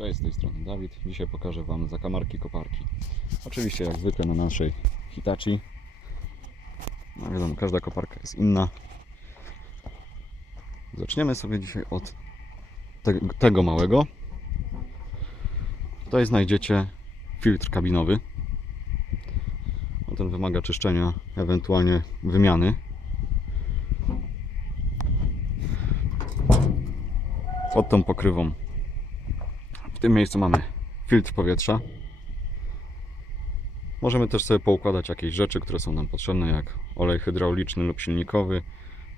Cześć, z tej strony Dawid. Dzisiaj pokażę Wam zakamarki koparki. Oczywiście jak zwykle na naszej Hitachi. No wiadomo, każda koparka jest inna. Zaczniemy sobie dzisiaj od te, tego małego. Tutaj znajdziecie filtr kabinowy. No, ten wymaga czyszczenia, ewentualnie wymiany. Pod tą pokrywą w tym miejscu mamy filtr powietrza. Możemy też sobie poukładać jakieś rzeczy, które są nam potrzebne, jak olej hydrauliczny lub silnikowy,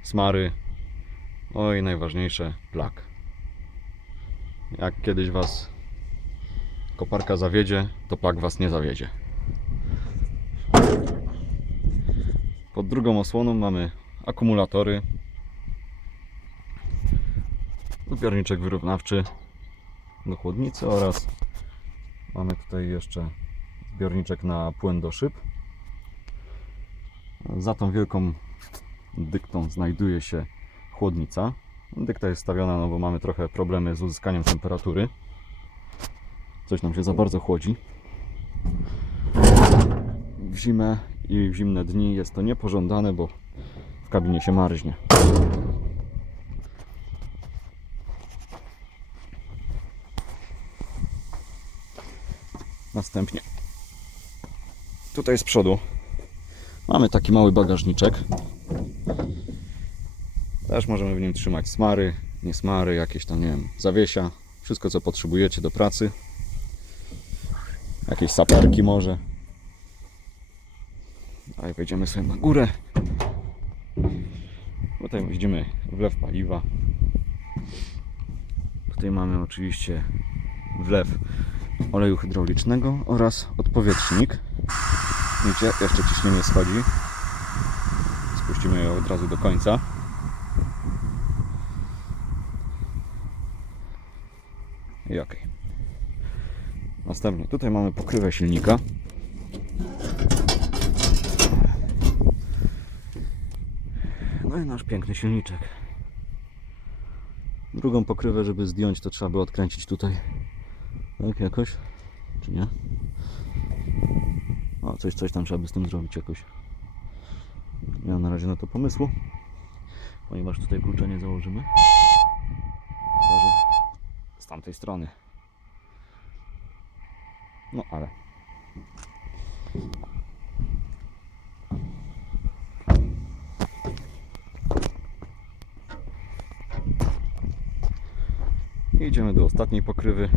smary, no i najważniejsze plak. Jak kiedyś Was koparka zawiedzie, to plak Was nie zawiedzie. Pod drugą osłoną mamy akumulatory, zbiorniczek wyrównawczy do chłodnicy oraz mamy tutaj jeszcze zbiorniczek na płyn do szyb. Za tą wielką dyktą znajduje się chłodnica. Dykta jest stawiona, no bo mamy trochę problemy z uzyskaniem temperatury. Coś nam się za bardzo chłodzi. W zimę i w zimne dni jest to niepożądane, bo w kabinie się marznie. Następnie tutaj z przodu mamy taki mały bagażniczek. Też możemy w nim trzymać smary, nie smary, jakieś tam, nie wiem, zawiesia. Wszystko co potrzebujecie do pracy. Jakieś saperki może. Dalej wejdziemy sobie na górę. Tutaj widzimy wlew paliwa. Tutaj mamy oczywiście wlew oleju hydraulicznego oraz odpowietrznik. Widzicie, jeszcze ciśnienie schodzi. Spuścimy je od razu do końca. I ok. Następnie tutaj mamy pokrywę silnika. No i nasz piękny silniczek. Drugą pokrywę, żeby zdjąć, to trzeba by odkręcić tutaj tak jakoś? Czy nie? O, coś, coś tam trzeba by z tym zrobić jakoś. Nie mam na razie na to pomysłu. Ponieważ tutaj klucza nie założymy. Chyba, że z tamtej strony. No ale. Idziemy do ostatniej pokrywy.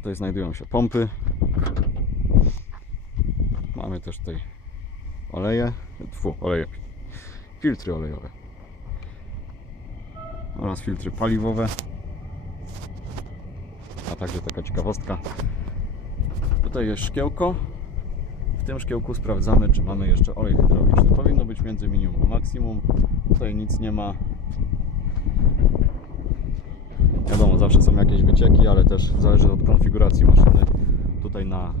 Tutaj znajdują się pompy. Mamy też tutaj oleje, tfu, oleje, filtry olejowe oraz filtry paliwowe. A także taka ciekawostka. Tutaj jest szkiełko. W tym szkiełku sprawdzamy, czy mamy jeszcze olej hydrauliczny. Powinno być między minimum a maksimum. Tutaj nic nie ma. Wiadomo, zawsze są jakieś wycieki, ale też zależy od konfiguracji maszyny. Tutaj na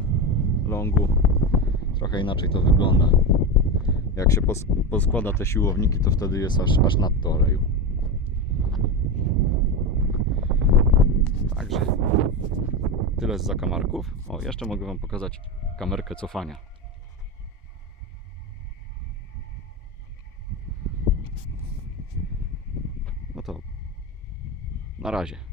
longu trochę inaczej to wygląda. Jak się pos poskłada te siłowniki, to wtedy jest aż, aż nadto oleju. Także tyle z zakamarków. O, jeszcze mogę Wam pokazać kamerkę cofania. No to na razie.